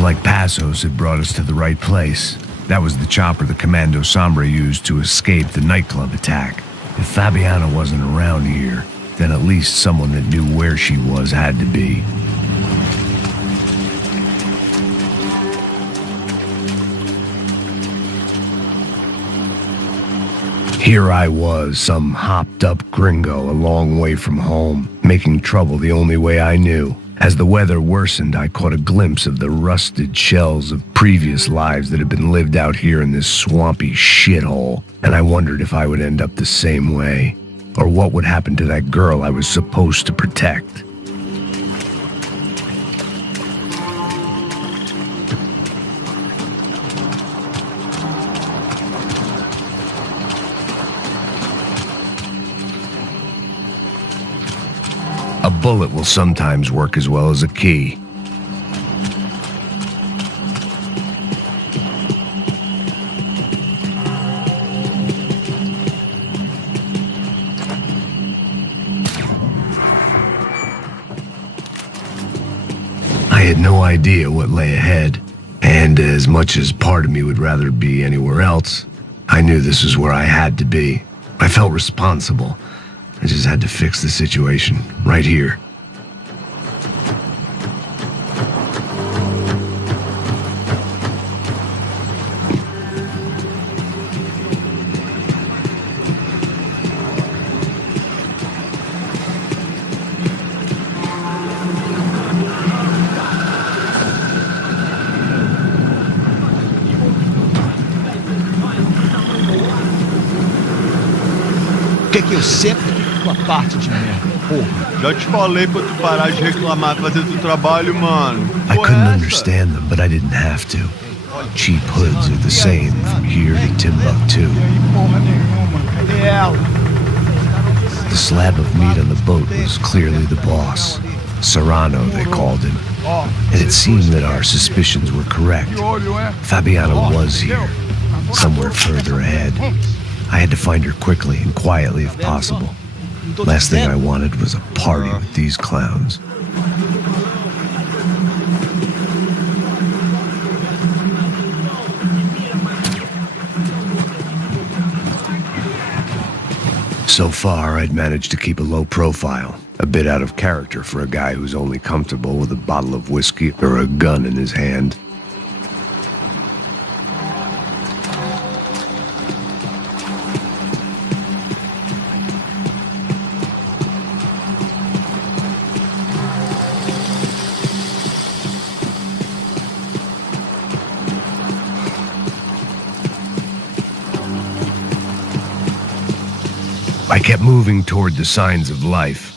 like Passos had brought us to the right place. That was the chopper the Commando Sombra used to escape the nightclub attack. If Fabiana wasn't around here, then at least someone that knew where she was had to be. Here I was, some hopped-up gringo a long way from home, making trouble the only way I knew. As the weather worsened, I caught a glimpse of the rusted shells of previous lives that had been lived out here in this swampy shithole, and I wondered if I would end up the same way, or what would happen to that girl I was supposed to protect. A bullet will sometimes work as well as a key. I had no idea what lay ahead, and as much as part of me would rather be anywhere else, I knew this was where I had to be. I felt responsible. I just had to fix the situation, right here. Que eu sempre fico com a parte de merda, porra. Já te falei pra tu parar de reclamar e fazer teu trabalho, mano. I couldn't understand them, but I didn't have to. Cheap hoods are the same from here to Timbuktu. The slab of meat on the boat was clearly the boss. Serrano, they called him. And it seemed that our suspicions were correct. Fabiana was here, somewhere further ahead. I had to find her quickly and quietly if possible. Last thing I wanted was a party with these clowns. So far, I'd managed to keep a low profile, a bit out of character for a guy who's only comfortable with a bottle of whiskey or a gun in his hand. I kept moving toward the signs of life,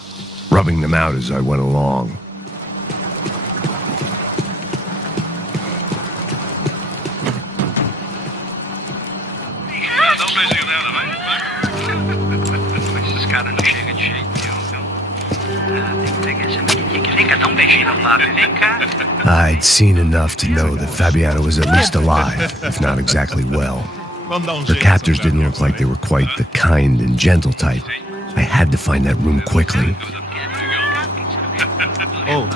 rubbing them out as I went along. I'd seen enough to know that Fabiana was at least alive, if not exactly well. Her captors didn't look like they were quite the kind and gentle type. I had to find that room quickly. Ô,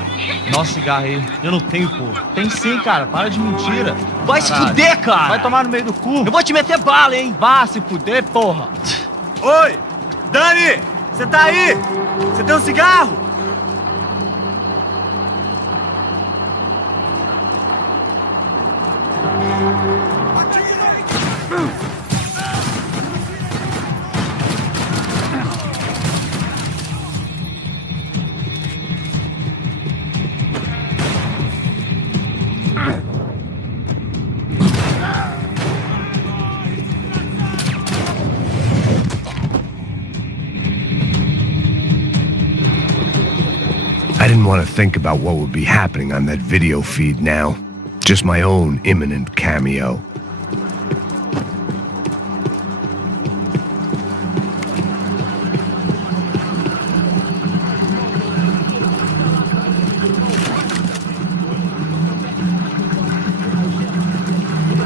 nossa cigarro aí. Eu não tenho, pô. Tem sim, cara. Para de mentira. Vai se fuder, cara. Vai tomar no meio do cu. Eu vou te meter bala, hein. Vá se fuder, porra. Oi, Dani, você tá aí? Você tem um cigarro? I didn't want to think about what would be happening on that video feed now. Just my own imminent cameo.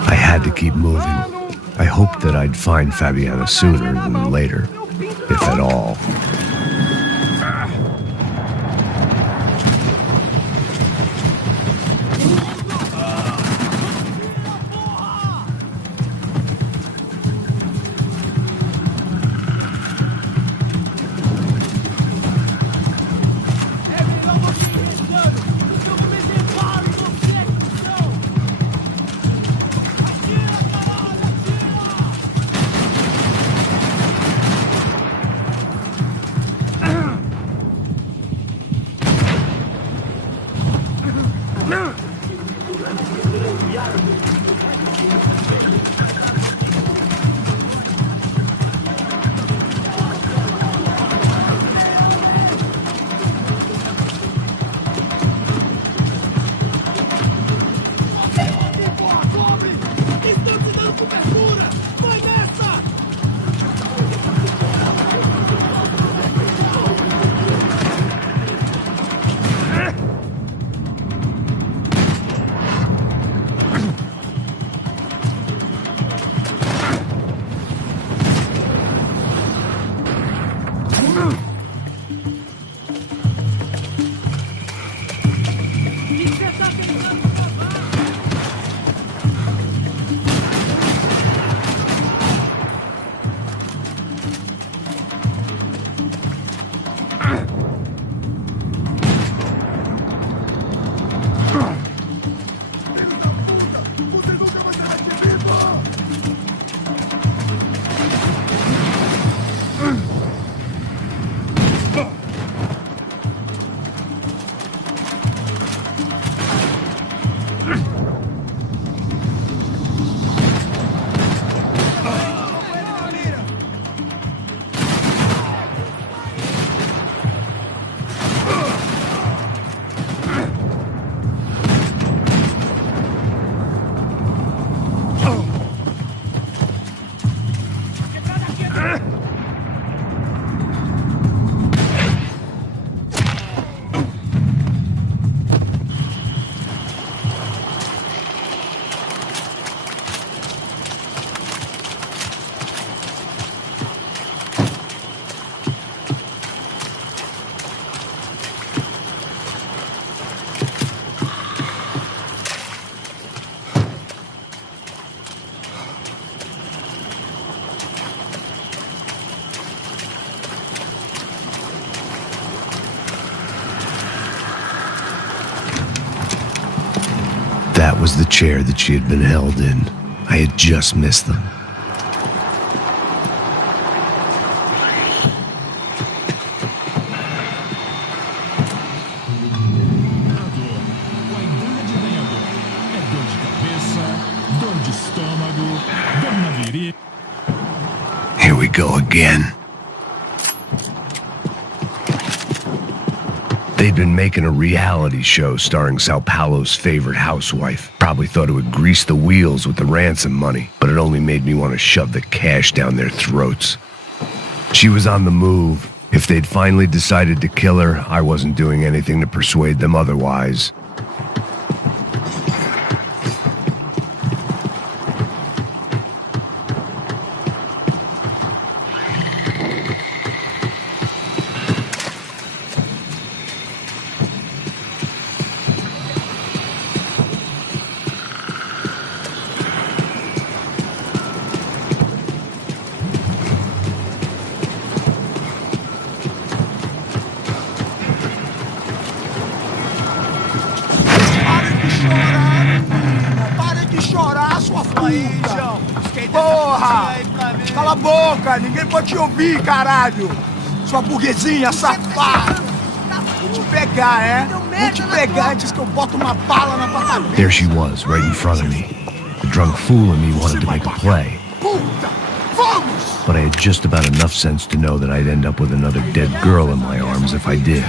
I had to keep moving. I hoped that I'd find Fabiana sooner than later, if at all. was the chair that she had been held in. I had just missed them. Here we go again. They'd been making a reality show starring Sao Paulo's favorite housewife. Probably thought it would grease the wheels with the ransom money, but it only made me want to shove the cash down their throats. She was on the move. If they'd finally decided to kill her, I wasn't doing anything to persuade them otherwise. Porra! Cala a boca, ninguém pode te ouvir, caralho! Sua burguesinha safada! Vou te pegar, é? Vou te pegar antes que eu boto uma bala na tua cabeça! There she was, right in front of me. The drunk fool in me wanted to make a play. Puta! Vamos! But I had just about enough sense to know that I'd end up with another dead girl in my arms if I did.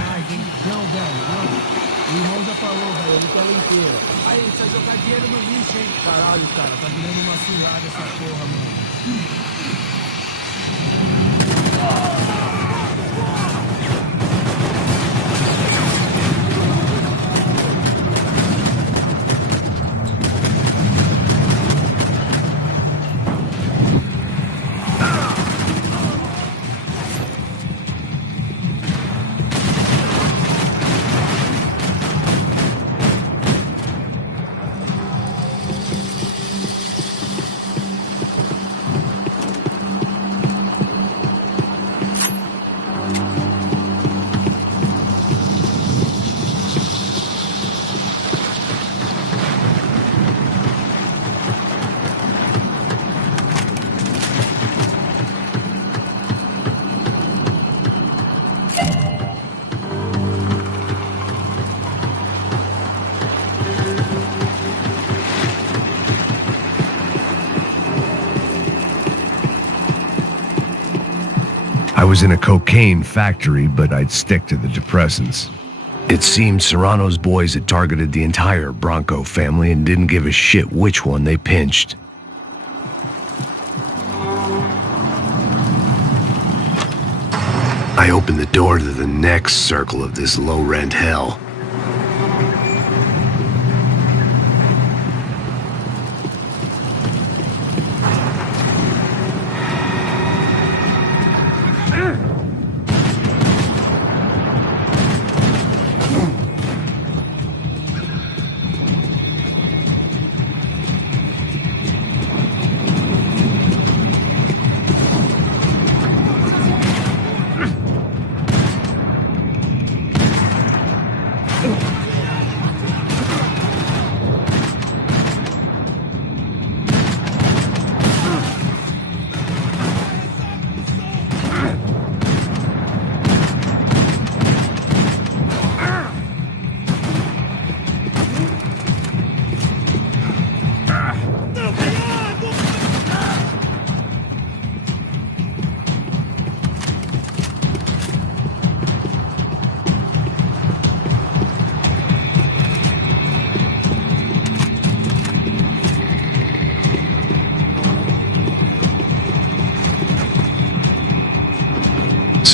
I was in a cocaine factory, but I'd stick to the depressants. It seemed Serrano's boys had targeted the entire Bronco family and didn't give a shit which one they pinched. I opened the door to the next circle of this low-rent hell.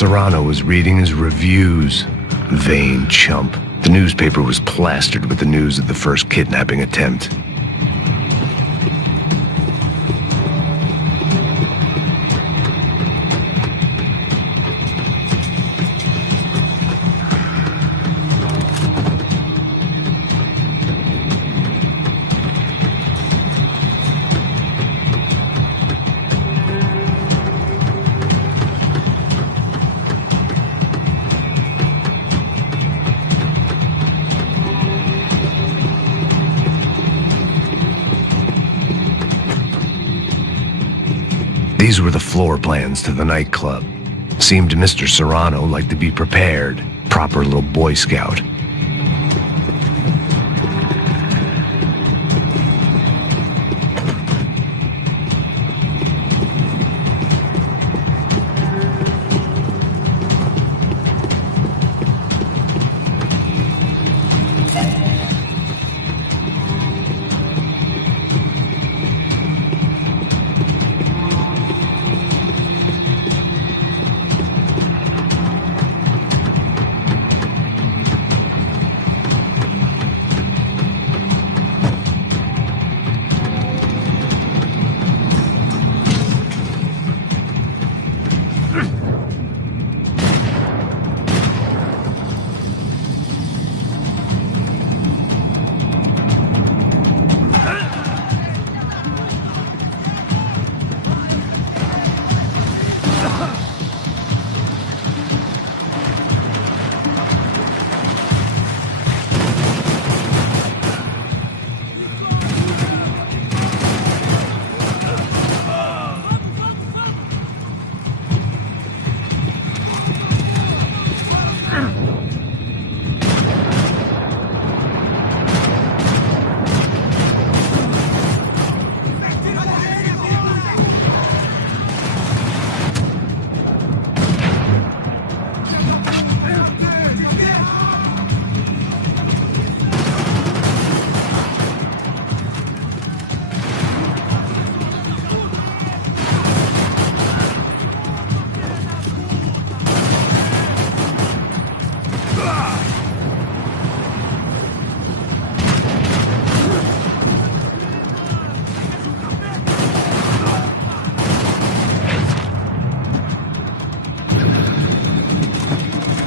Serrano was reading his reviews. Vain chump. The newspaper was plastered with the news of the first kidnapping attempt. These were the floor plans to the nightclub. Seemed to Mr. Serrano like to be prepared. Proper little Boy Scout.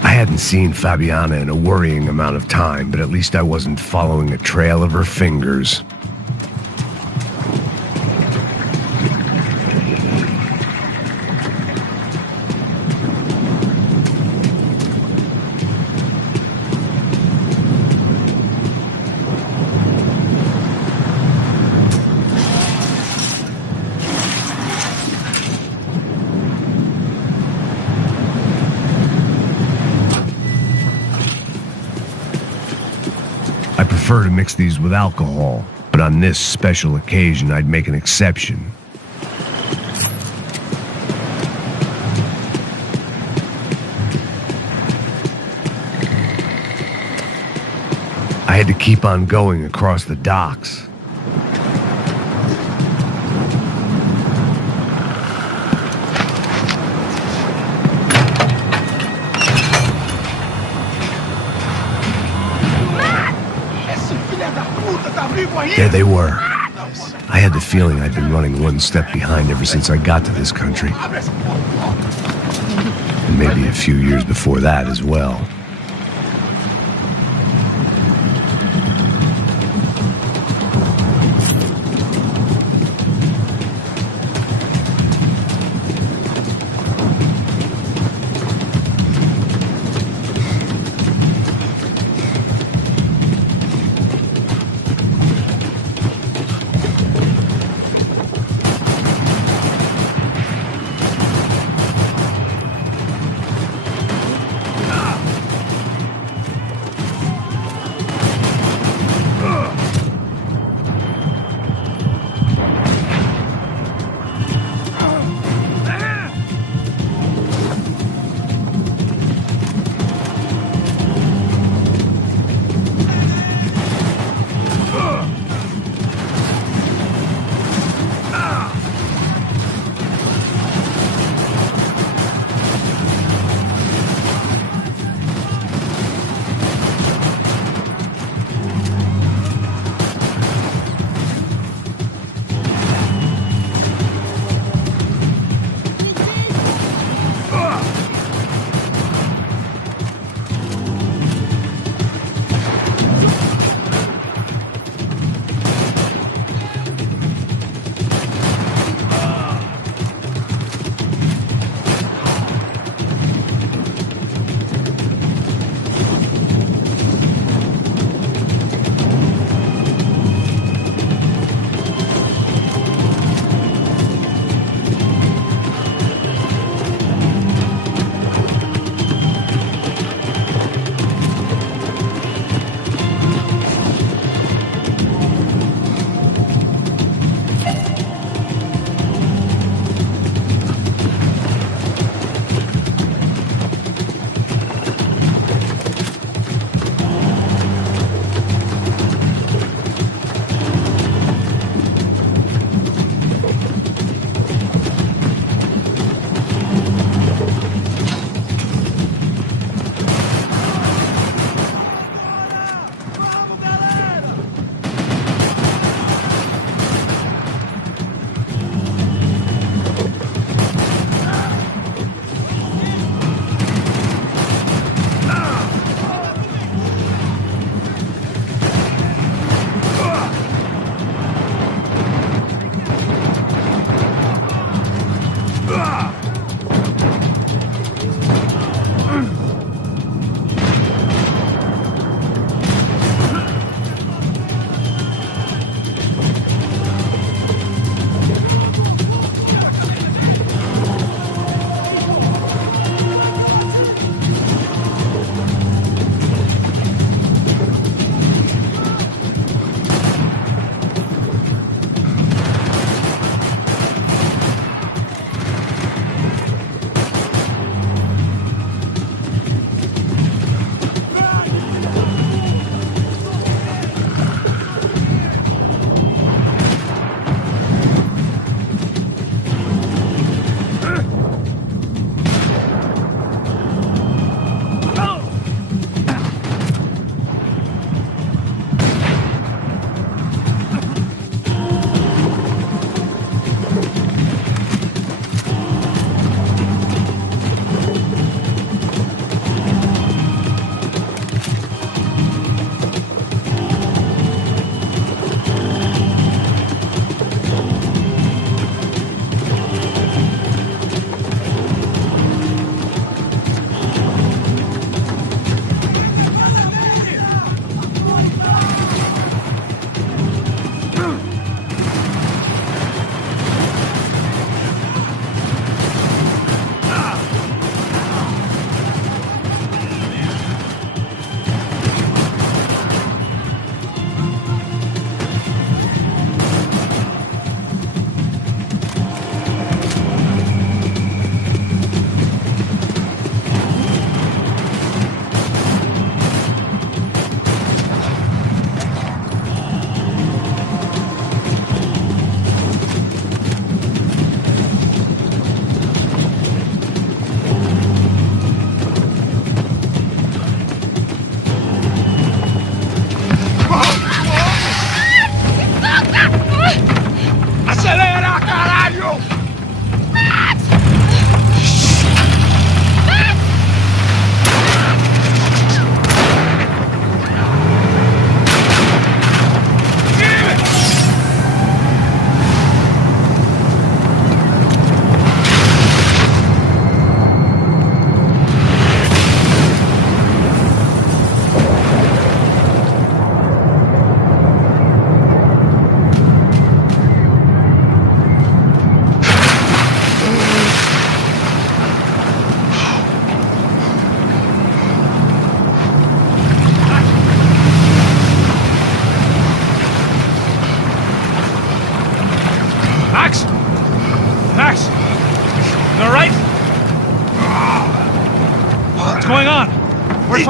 I hadn't seen Fabiana in a worrying amount of time, but at least I wasn't following a trail of her fingers. I prefer to mix these with alcohol, but on this special occasion I'd make an exception. I had to keep on going across the docks. There they were. I had the feeling I'd been running one step behind ever since I got to this country. And maybe a few years before that as well.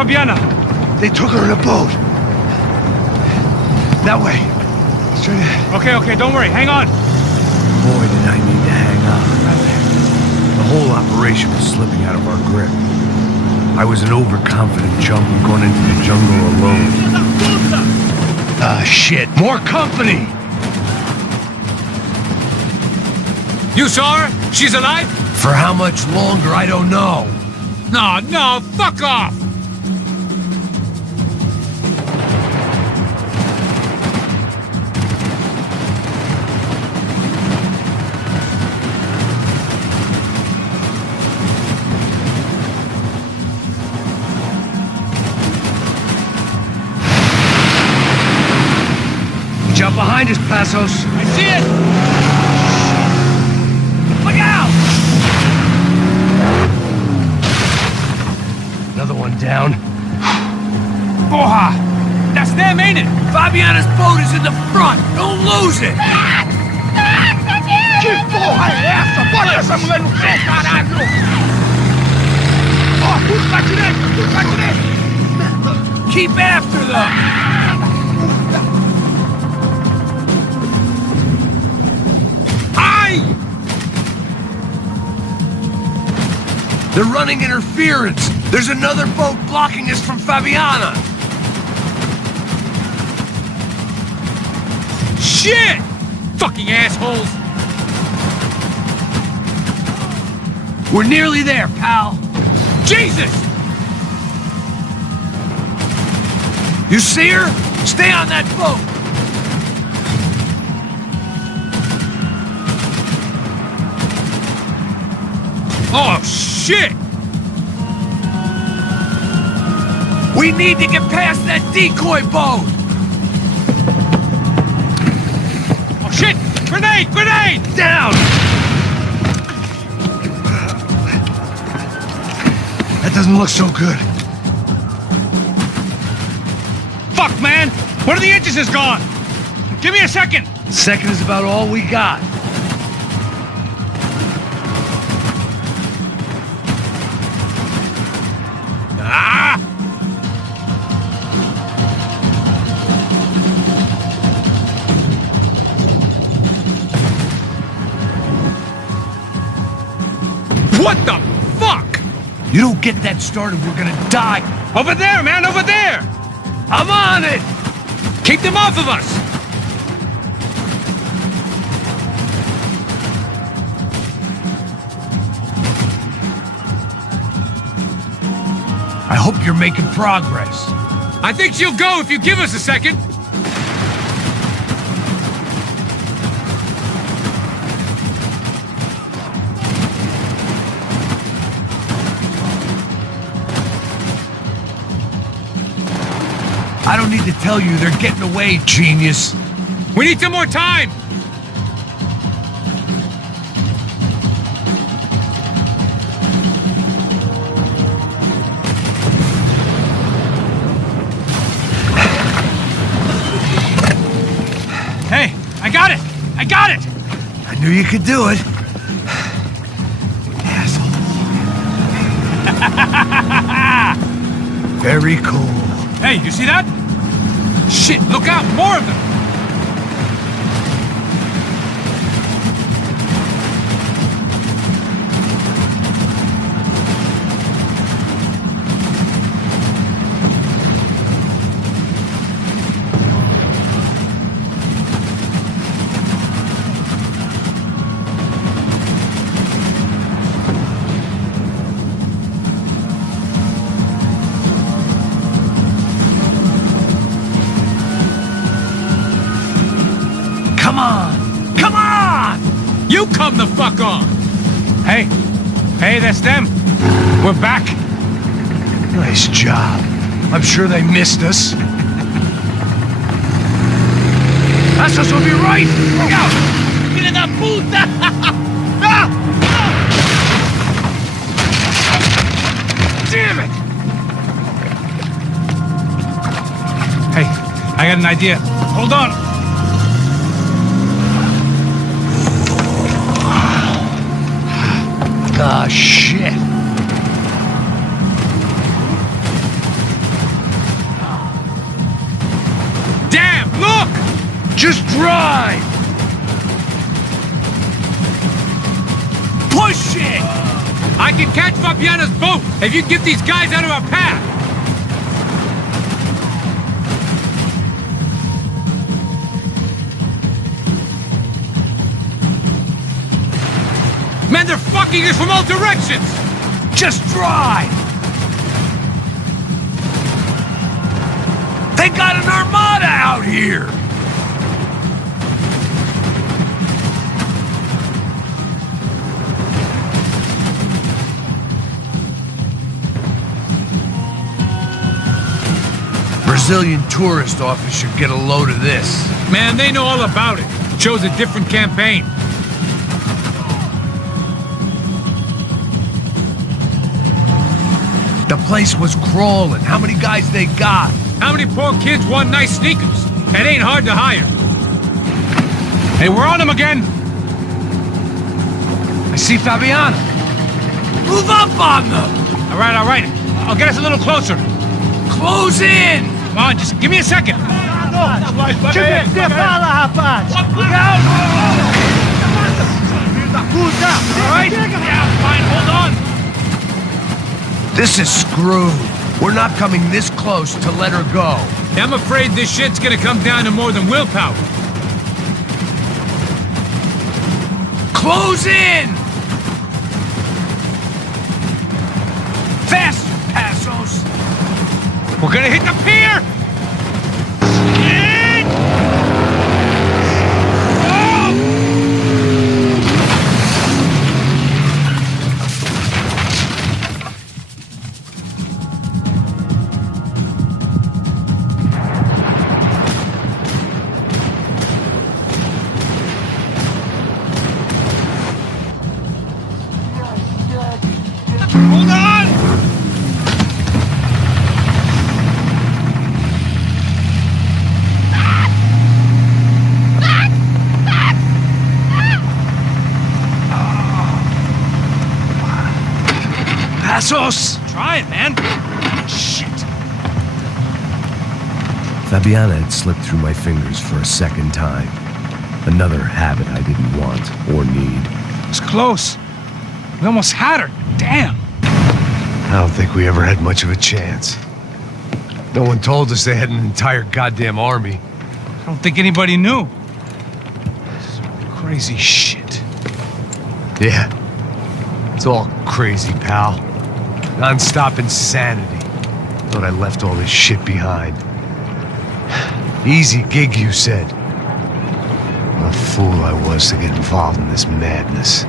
Fabiana? They took her in a boat. That way. Straight ahead. Okay, don't worry. Hang on. Boy, did I need to hang on. The whole operation was slipping out of our grip. I was an overconfident chump going into the jungle alone. Ah, shit. More company! You saw her? She's alive? For how much longer, I don't know. No, fuck off! Jump behind us, Passos. I see it! Look out! Another one down. Porra! That's them, ain't it? Fabiana's boat is in the front. Don't lose it. Que porra é essa? Bota essa mulher no pé, caralho! Ó, tudo pra direita! Keep after them. They're running interference. There's another boat blocking us from Fabiana. Shit! Fucking assholes! We're nearly there, pal. Jesus! You see her? Stay on that boat. Oh, shit! We need to get past that decoy boat. Oh, shit! Grenade! Down. That doesn't look so good. Fuck, man! One of the engines is gone! Give me a second! Second is about all we got. Ah! What the fuck? You don't get that started, we're gonna die. Over there, man, over there! I'm on it. Keep them off of us! I hope you're making progress. I think she'll go if you give us a second. I don't need to tell you, they're getting away, genius. We need some more time! Hey, I got it! I knew you could do it. Asshole. Very cool. Hey, you see that? Shit, look out, more of them! Come on! You come the fuck on! Hey, that's them. We're back. Nice job. I'm sure they missed us. Passos will be right! Look out! Filha da puta! Damn it! Hey, I got an idea. Hold on. Ah, shit. Just drive! Push it! I can catch Fabiana's boat if you get these guys out of our path! Man, they're fucking us from all directions! Just drive! They got an armada out here! Brazilian tourist office should get a load of this. Man, they know all about it. Chose a different campaign. The place was crawling. How many guys they got? How many poor kids want nice sneakers? It ain't hard to hire. Hey, we're on them again. I see Fabiana. Move up on them! All right, all right. I'll get us a little closer. Close in! Come on, just give me a second. Você fala, rapaz! Look out! All right? Yeah, fine, hold on. This is screwed. We're not coming this close to let her go. I'm afraid this shit's gonna come down to more than willpower. Close in! Faster, Passos! We're gonna hit the pier! Hold on! Passos! Try it, man. Shit. Fabiana had slipped through my fingers for a second time. Another habit I didn't want or need. It's close. We almost had her. Damn. I don't think we ever had much of a chance. No one told us they had an entire goddamn army. I don't think anybody knew. This is crazy shit. Yeah. It's all crazy, pal. Non-stop insanity. Thought I left all this shit behind. Easy gig, you said. What a fool I was to get involved in this madness.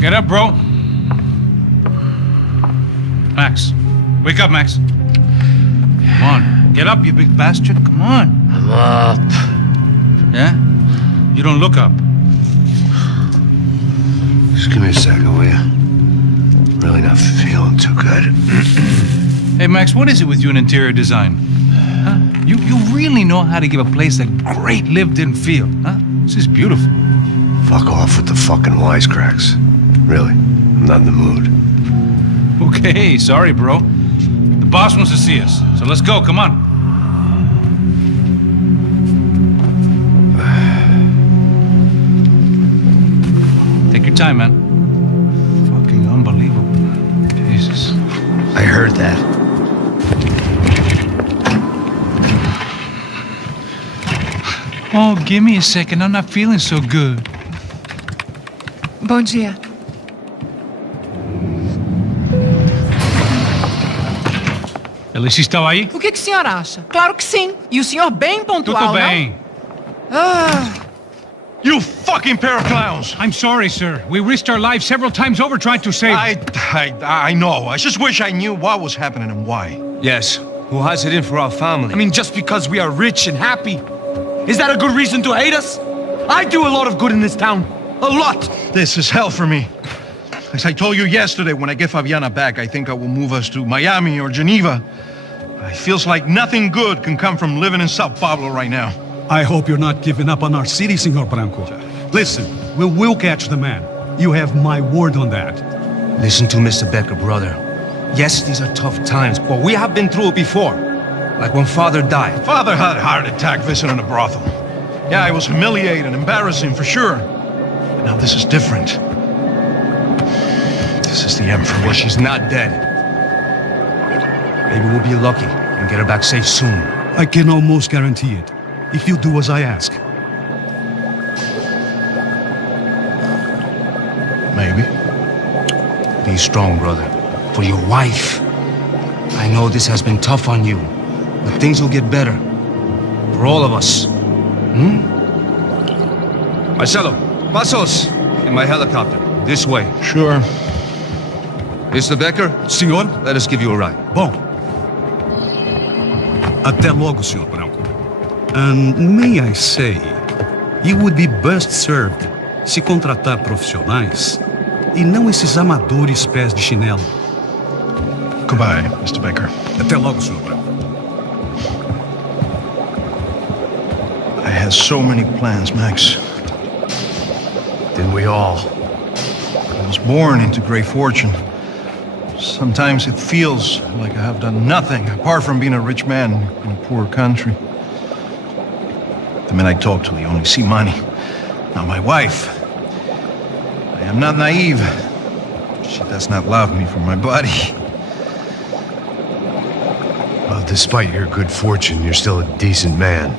Get up, bro. Max. Wake up, Max. Come on. Get up, you big bastard. Come on. I'm up. Yeah? You don't look up. Just give me a second, will you? Really not feeling too good. Hey, Max, what is it with you in interior design? Huh? You really know how to give a place a great lived-in feel, huh? This is beautiful. Fuck off with the fucking wisecracks. Really, I'm not in the mood. Okay, sorry, bro. The boss wants to see us, so let's go, come on. Take your time, man. I heard that. Oh, give me a second. I'm not feeling so good. Bom dia. Alice estava aí? O que o senhor acha? Claro que sim. E o senhor bem pontual, Tudo bem. não? Ah, You fucking pair of clowns! I'm sorry, sir. We risked our lives several times over trying to save... I know. I just wish I knew what was happening and why. Yes. Who has it in for our family? I mean, just because we are rich and happy. Is that a good reason to hate us? I do a lot of good in this town. A lot! This is hell for me. As I told you yesterday, when I get Fabiana back, I think I will move us to Miami or Geneva. It feels like nothing good can come from living in Sao Paulo right now. I hope you're not giving up on our city, Senor Branco. Listen, we will catch the man. You have my word on that. Listen to Mr. Becker, brother. Yes, these are tough times, but we have been through it before. Like when Father died. Father had a heart attack visiting a brothel. Yeah, it was humiliating, embarrassing for sure. But now this is different. This is the end for me. Well, she's not dead. Maybe we'll be lucky and get her back safe soon. I can almost guarantee it, if you do as I ask. Maybe. Be strong, brother. For your wife. I know this has been tough on you, but things will get better. For all of us. Marcelo, pasos in my helicopter. This way. Sure. Mr. Becker, Senhor? let us give you a ride. Bom. Até logo, Senhor Branco. And may I say, you would be best served se contratar profissionais e não esses amadores pés de chinelo. Goodbye, Mr. Becker. Até logo, Senhor Branco. I had so many plans, Max. Didn't we all? I was born into great fortune. Sometimes it feels like I have done nothing apart from being a rich man in a poor country. The men I talk to, they only see money. Now my wife, I am not naive. She does not love me for my body. Well, despite your good fortune, you're still a decent man.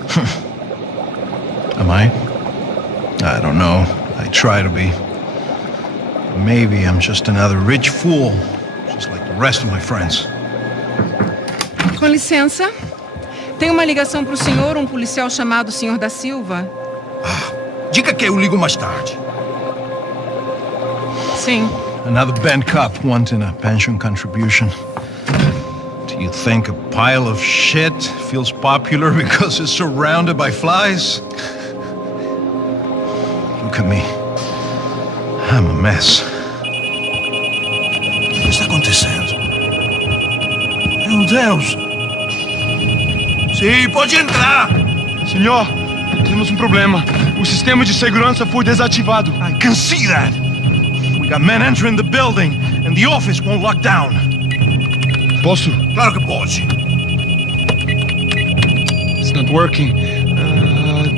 Am I? I don't know. I try to be. Maybe I'm just another rich fool, just like the rest of my friends. com licença. Tem uma ligação para o senhor, um policial chamado Senhor da Silva. Diga que eu ligo mais tarde. Sim. Another band cop wanting a pension contribution. Do you think a pile of shit feels popular because it's surrounded by flies? Look at me. I'm a mess. O que está acontecendo? Meu Deus! Sim, pode entrar! Senhor, temos um problema. O sistema de segurança foi desativado. I can see that! We got men entering the building and the office won't lock down. Posso? Claro que pode. It's not working.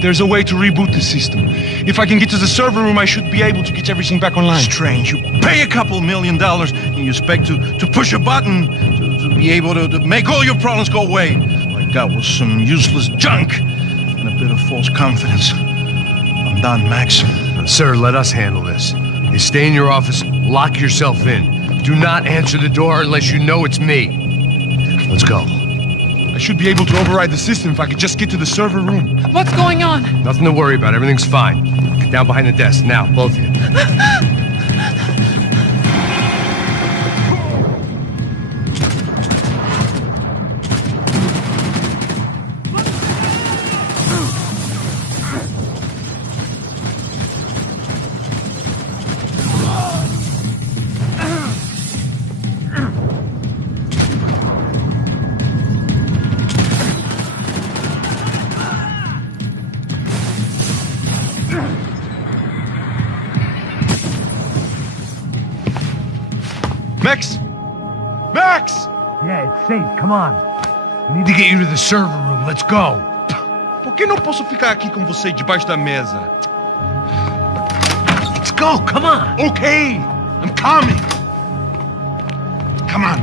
There's a way to reboot the system. If I can get to the server room, I should be able to get everything back online. Strange. You pay a couple $1 million and you expect to push a button to be able to make all your problems go away. All I got was some useless junk and a bit of false confidence. I'm done, Max. Sir, let us handle this. You stay in your office, lock yourself in. Do not answer the door unless you know it's me. Let's go. I should be able to override the system if I could just get to the server room. What's going on? Nothing to worry about. Everything's fine. Get down behind the desk. Now, both of you. Max! Max! Yeah, it's safe. Come on. We need to get you to the server room. Let's go. Por que não posso ficar aqui com você debaixo da mesa? Let's go. Come on. Okay, I'm coming. Come on.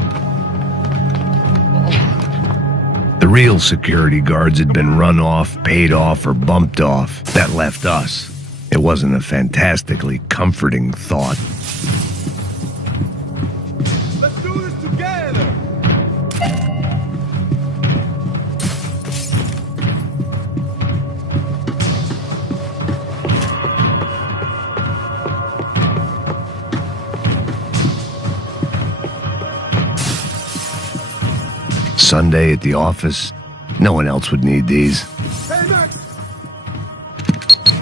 The real security guards had been run off, paid off, or bumped off. That left us. It wasn't a fantastically comforting thought. Let's do this together! Sunday at the office, no one else would need these. Hey, Max!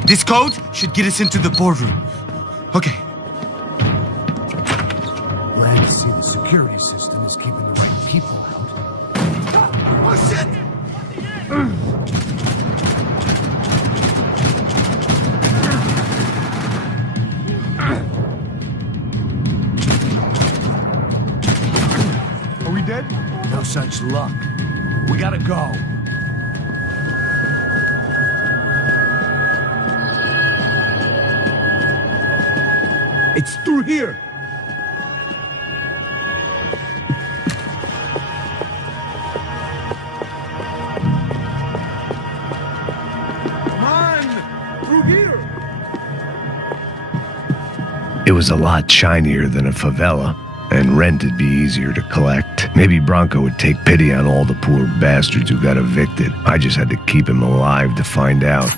This code should get us into the boardroom. Okay. Glad to see the security system is keeping the right people out. Oh, shit! Are we dead? No such luck. We gotta go. It's through here! Come on! Through here! It was a lot shinier than a favela, and rent'd be easier to collect. Maybe Bronco would take pity on all the poor bastards who got evicted. I just had to keep him alive to find out.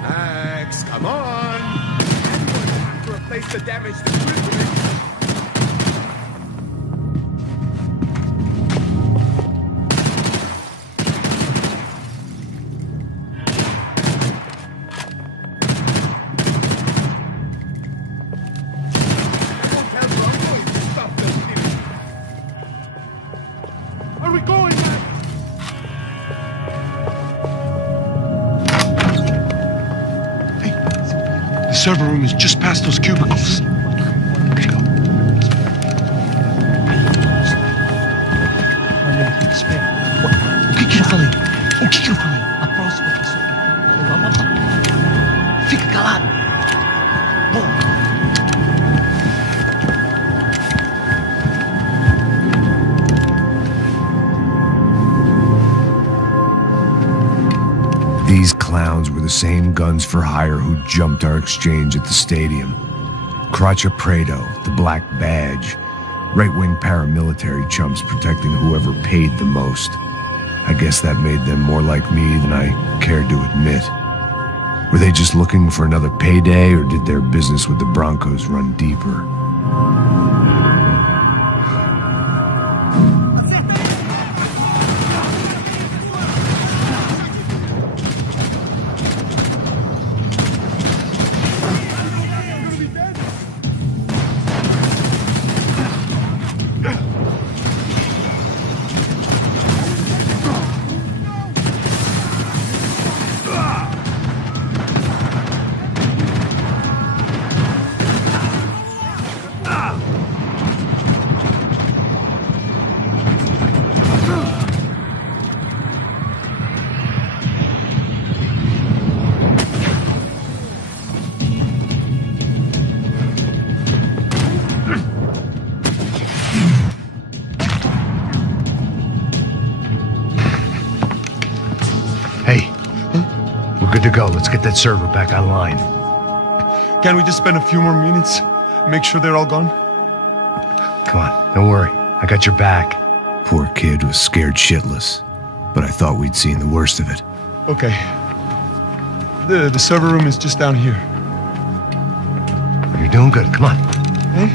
Max, come on! To replace the damaged equipment. Where are we going, Max? The server room is just past those cubicles. Let's go. O que eu falei? O que eu falei? A próxima pessoa. Fica calado. Pô. These clowns were the same guns for hire who jumped our exchange at the stadium. Crotcha Prado, the Black Badge. Right-wing paramilitary chumps protecting whoever paid the most. I guess that made them more like me than I cared to admit. Were they just looking for another payday, or did their business with the Broncos run deeper? Good to go. Let's get that server back online. Can't we just spend a few more minutes? Make sure they're all gone? Come on, don't worry. I got your back. Poor kid was scared shitless, but I thought we'd seen the worst of it. Okay. The server room is just down here. You're doing good. Come on. Hey?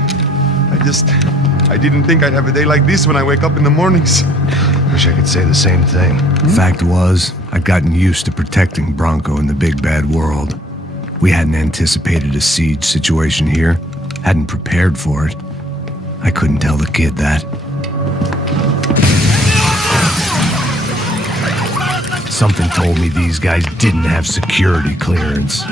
I didn't think I'd have a day like this when I wake up in the mornings. Wish I could say the same thing. Fact was, I'd gotten used to protecting Bronco in the big bad world. We hadn't anticipated a siege situation here, hadn't prepared for it. I couldn't tell the kid that. Something told me these guys didn't have security clearance.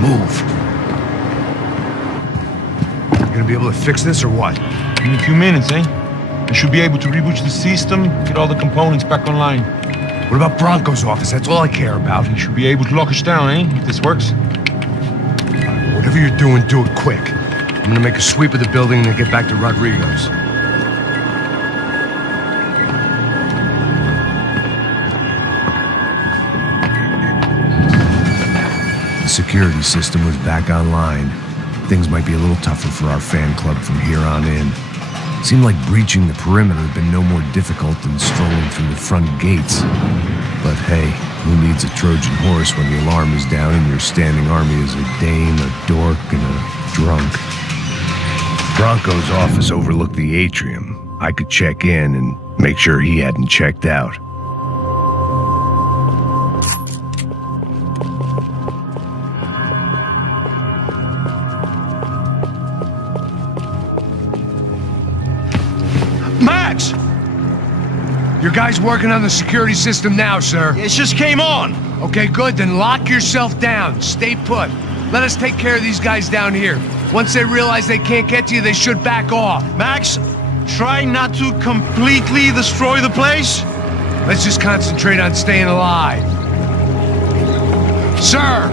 Move. You gonna be able to fix this or what? In a few minutes, eh? I should be able to reboot the system, get all the components back online. What about Bronco's office? That's all I care about. You should be able to lock us down, eh? If this works. Whatever you're doing, do it quick. I'm gonna make a sweep of the building and then get back to Rodrigo's. The security system was back online. Things might be a little tougher for our fan club from here on in. Seemed like breaching the perimeter had been no more difficult than strolling through the front gates. But hey, who needs a Trojan horse when the alarm is down and your standing army is a dame, a dork, and a drunk? Bronco's office overlooked the atrium. I could check in and make sure he hadn't checked out. Max! Your guy's working on the security system now, sir. It just came on! Okay, good, then lock yourself down. Stay put. Let us take care of these guys down here. Once they realize they can't get to you, they should back off. Max, try not to completely destroy the place. Let's just concentrate on staying alive. Sir!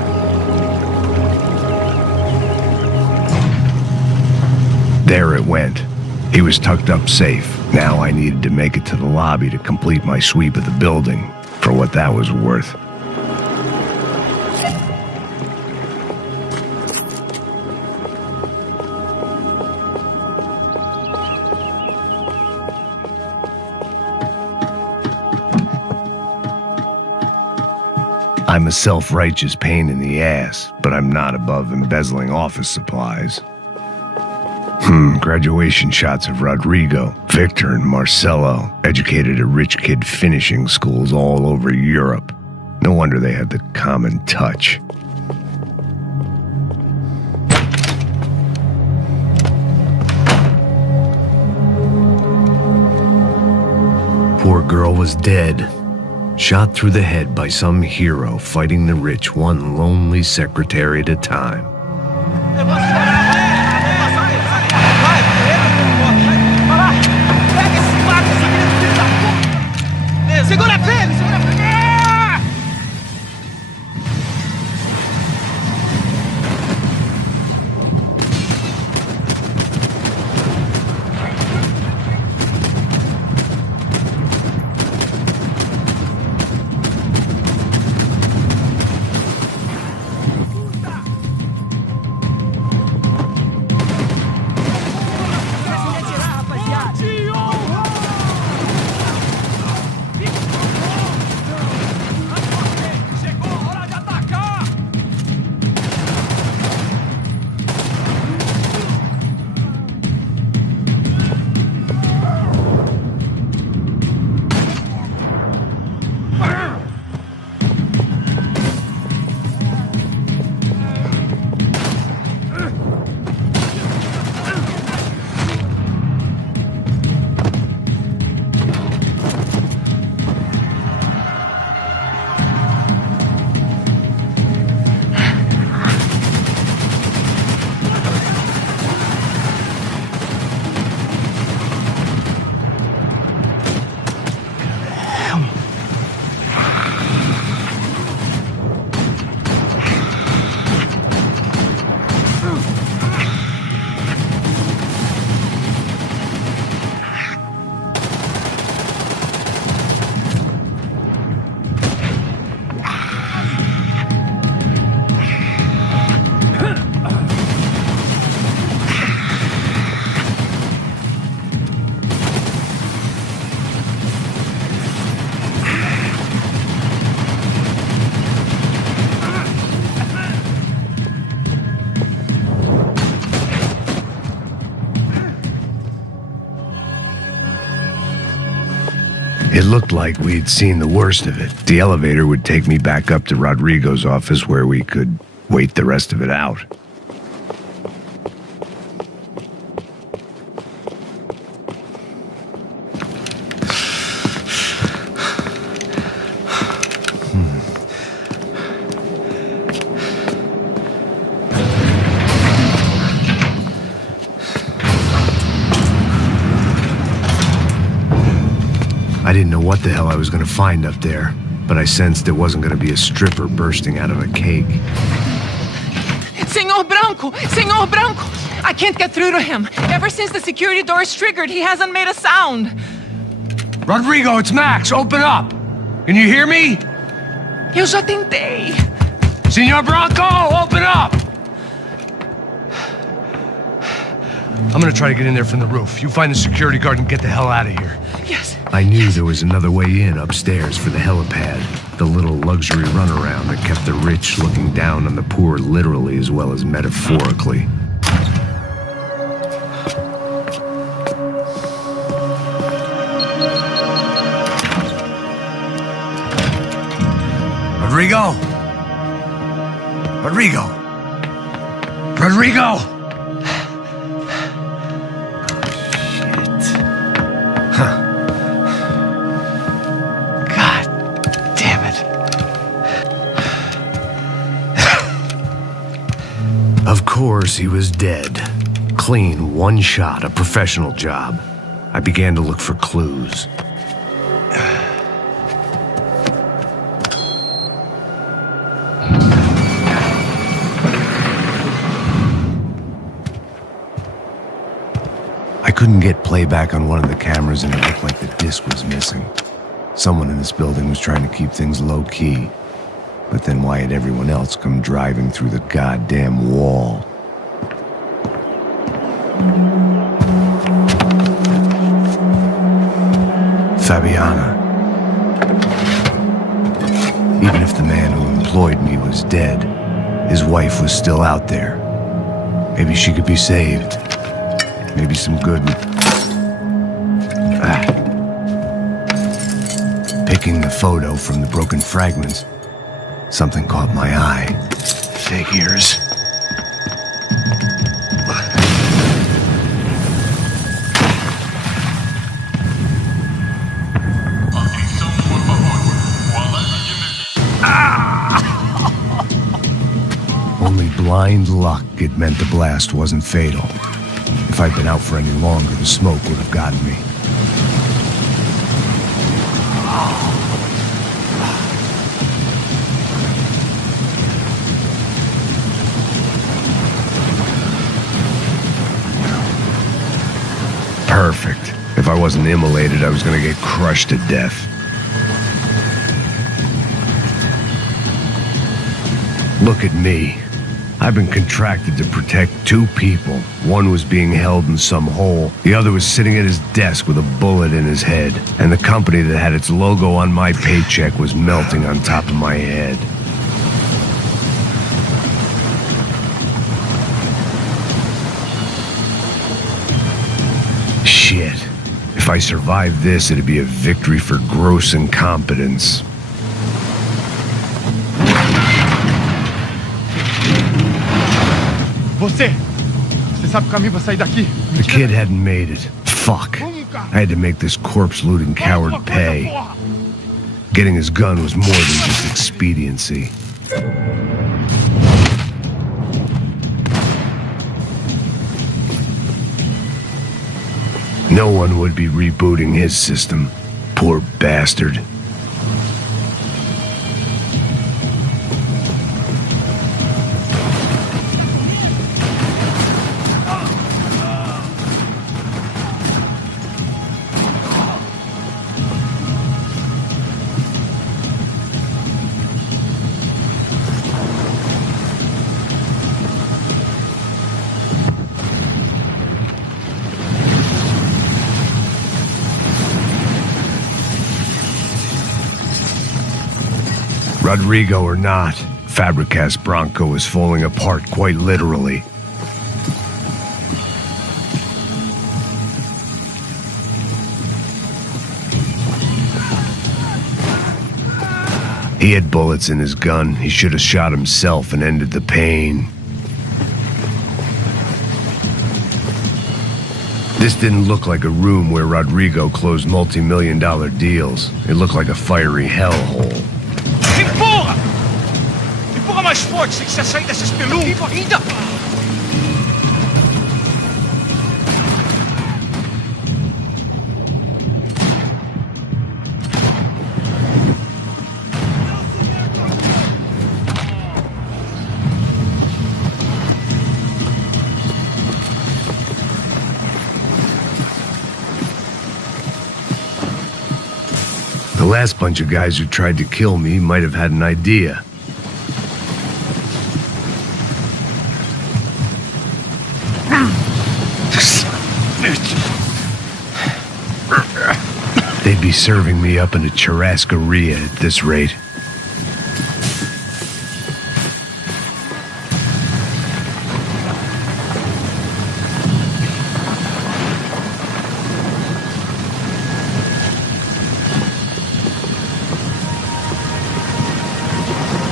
There it went. He was tucked up safe. Now I needed to make it to the lobby to complete my sweep of the building, for what that was worth. I'm a self-righteous pain in the ass, but I'm not above embezzling office supplies. Graduation shots of Rodrigo, Victor, and Marcelo, educated at rich kid finishing schools all over Europe. No wonder they had the common touch. Poor girl was dead. Shot through the head by some hero fighting the rich one lonely secretary at a time. Segura firme, segura firme! It looked like we'd seen the worst of it. The elevator would take me back up to Rodrigo's office where we could wait the rest of it out. I didn't know what the hell I was going to find up there, but I sensed it wasn't going to be a stripper bursting out of a cake. Senor Branco! Senor Branco! I can't get through to him. Ever since the security door is triggered, he hasn't made a sound. Rodrigo, it's Max. Open up. Can you hear me? Eu já tentei. Senor Branco, open up! I'm gonna try to get in there from the roof. You find the security guard and get the hell out of here. Yes. I knew there was another way in upstairs for the helipad. The little luxury runaround that kept the rich looking down on the poor literally as well as metaphorically. Rodrigo! Rodrigo! Rodrigo! Of course, he was dead. Clean, one shot, a professional job. I began to look for clues. I couldn't get playback on one of the cameras and it looked like the disc was missing. Someone in this building was trying to keep things low-key. But then why had everyone else come driving through the goddamn wall? Fabiana. Even if the man who employed me was dead, his wife was still out there. Maybe she could be saved. Maybe some good... Picking the photo from the broken fragments, something caught my eye. Figures. Only blind luck it meant the blast wasn't fatal. If I'd been out for any longer, the smoke would have gotten me. Perfect. If I wasn't immolated, I was gonna get crushed to death. Look at me. I've been contracted to protect two people. One was being held in some hole. The other was sitting at his desk with a bullet in his head. And the company that had its logo on my paycheck was melting on top of my head. Shit. If I survived this, it'd be a victory for gross incompetence. Você sabe o caminho pra sair daqui? The kid hadn't made it. Fuck. I had to make this corpse-looting coward pay. Getting his gun was more than just expediency. No one would be rebooting his system. Poor bastard. Rodrigo or not, Fabricas Bronco is falling apart quite literally. He had bullets in his gun. He should have shot himself and ended the pain. This didn't look like a room where Rodrigo closed multi-million-dollar deals. It looked like a fiery hellhole. Empurra! Empurra mais forte, sem que você sair dessa espelunca ainda! The last bunch of guys who tried to kill me might have had an idea. They'd be serving me up in a churrascaria at this rate.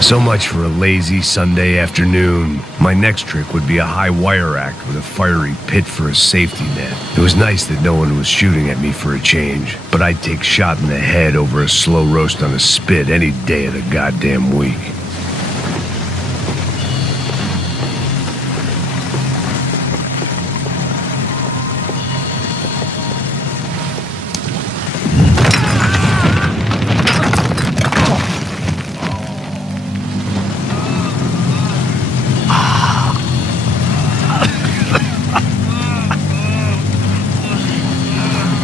So much for a lazy Sunday afternoon. My next trick would be a high wire act with a fiery pit for a safety net. It was nice that no one was shooting at me for a change, but I'd take shot in the head over a slow roast on a spit any day of the goddamn week.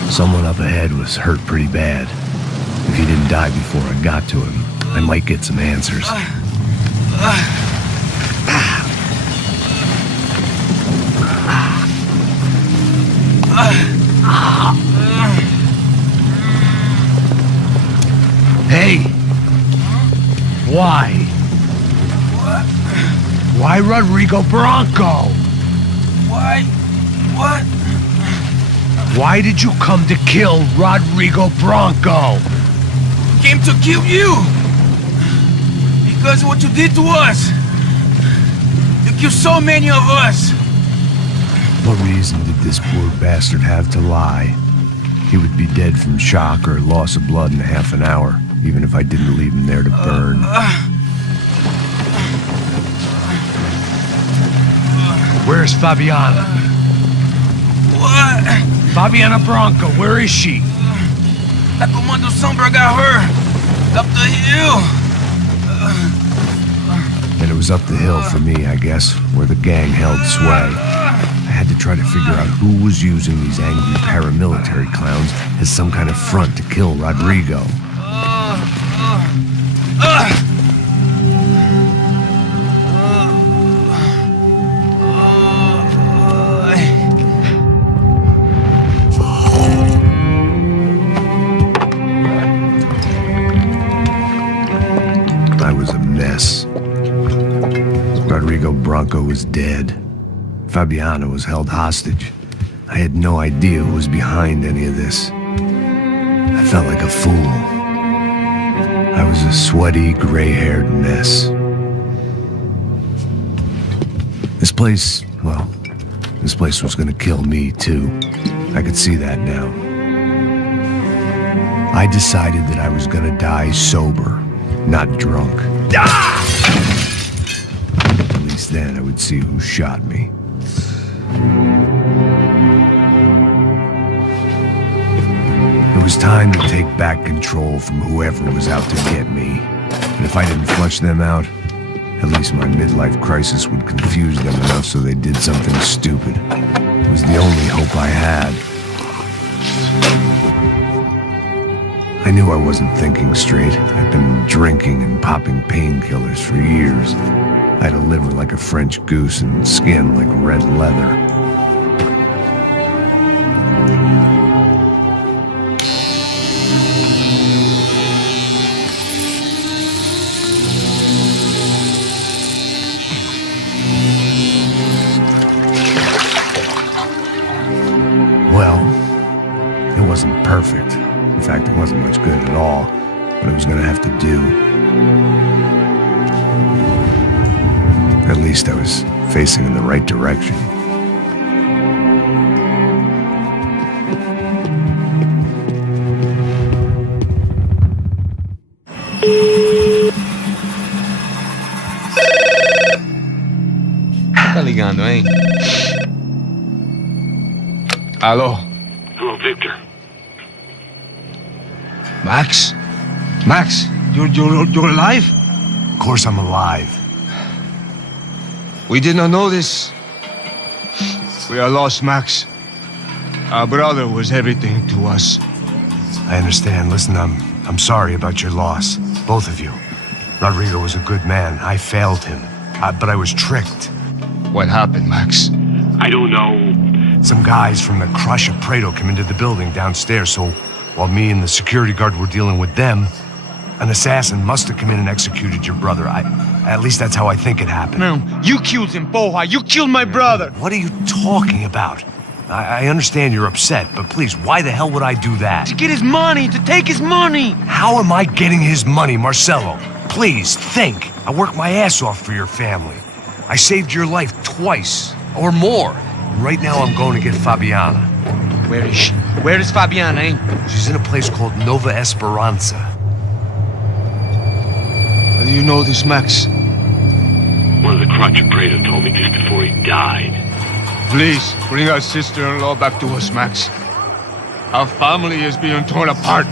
Someone up ahead was hurt pretty bad. If he didn't die before I got to him, I might get some answers. Hey! Why? Why Rodrigo Bronco? Why? What? Why did you come to kill Rodrigo Bronco? Came to kill you! Because of what you did to us! You killed so many of us! What reason did this poor bastard have to lie? He would be dead from shock or loss of blood in half an hour, even if I didn't leave him there to burn. Where's Fabiana? What? Fabiana Bronco, where is she? That Comando Sombra got her! Up the hill! And it was up the hill for me, I guess, where the gang held sway. I had to try to figure out who was using these angry paramilitary clowns as some kind of front to kill Rodrigo. I was a mess. Rodrigo Bronco was dead. Fabiana was held hostage. I had no idea who was behind any of this. I felt like a fool. I was a sweaty, gray-haired mess. This place was gonna kill me, too. I could see that now. I decided that I was gonna die sober, not drunk. Ah! At least then I would see who shot me. It was time to take back control from whoever was out to get me. And if I didn't flush them out, at least my midlife crisis would confuse them enough so they did something stupid. It was the only hope I had. I knew I wasn't thinking straight. I'd been drinking and popping painkillers for years. I had a liver like a French goose and skin like red leather. Well, it wasn't perfect. In fact, it wasn't much good at all, but it was gonna have to do. At least I was facing in the right direction. Tá ligando, hein? Alô? Oh, Victor. Max? Max, you're alive? Of course I'm alive. We did not know this. We are lost, Max. Our brother was everything to us. I understand. Listen, I'm I'm sorry about your loss, both of you. Rodrigo was a good man. I failed him, but I was tricked. What happened, Max? I don't know. Some guys from the crush of Prado came into the building downstairs, so while me and the security guard were dealing with them, an assassin must have come in and executed your brother. At least that's how I think it happened. No, you killed him, Porra. You killed my brother. What are you talking about? I understand you're upset, but please, why the hell would I do that? To get his money, to take his money. How am I getting his money, Marcelo? Please, think. I worked my ass off for your family. I saved your life twice, or more. Right now I'm going to get Fabiana. Where is she? Where is Fabiana, eh? She's in a place called Nova Esperanza. How do you know this, Max? One of the crotch of Prado told me just before he died. Please, bring our sister-in-law back to us, Max. Our family is being torn apart.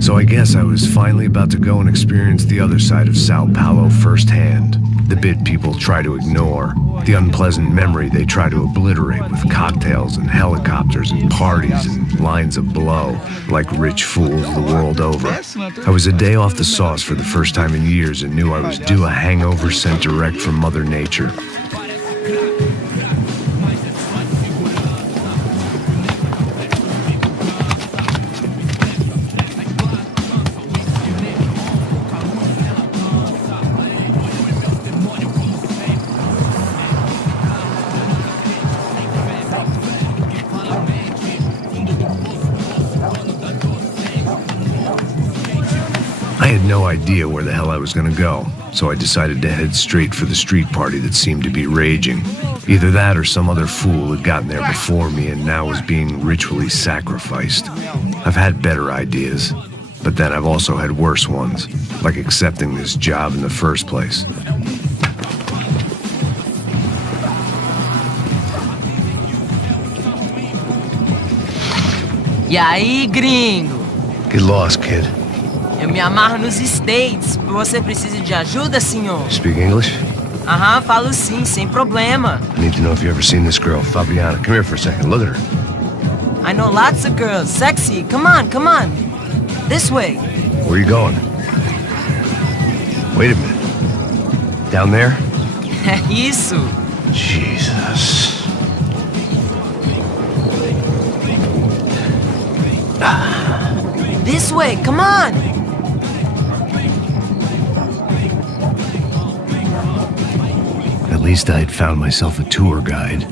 So I guess I was finally about to go and experience the other side of Sao Paulo firsthand. The bit people try to ignore, the unpleasant memory they try to obliterate with cocktails and helicopters and parties and lines of blow, like rich fools the world over. I was a day off the sauce for the first time in years and knew I was due a hangover sent direct from Mother Nature. I had no idea where the hell I was gonna go, so I decided to head straight for the street party that seemed to be raging. Either that or some other fool had gotten there before me and now was being ritually sacrificed. I've had better ideas, but then I've also had worse ones, like accepting this job in the first place. E aí, gringo? Get lost, kid. Eu me amarro nos States. Você precisa de ajuda, senhor? Speak English? Aham, falo sim, sem problema. I need to know if you've ever seen this girl, Fabiana. Come here for a second. Look at her. I know lots of girls. Sexy. Come on, come on. This way. Where are you going? Wait a minute. Down there? É isso. Jesus. This way, come on. At least I had found myself a tour guide.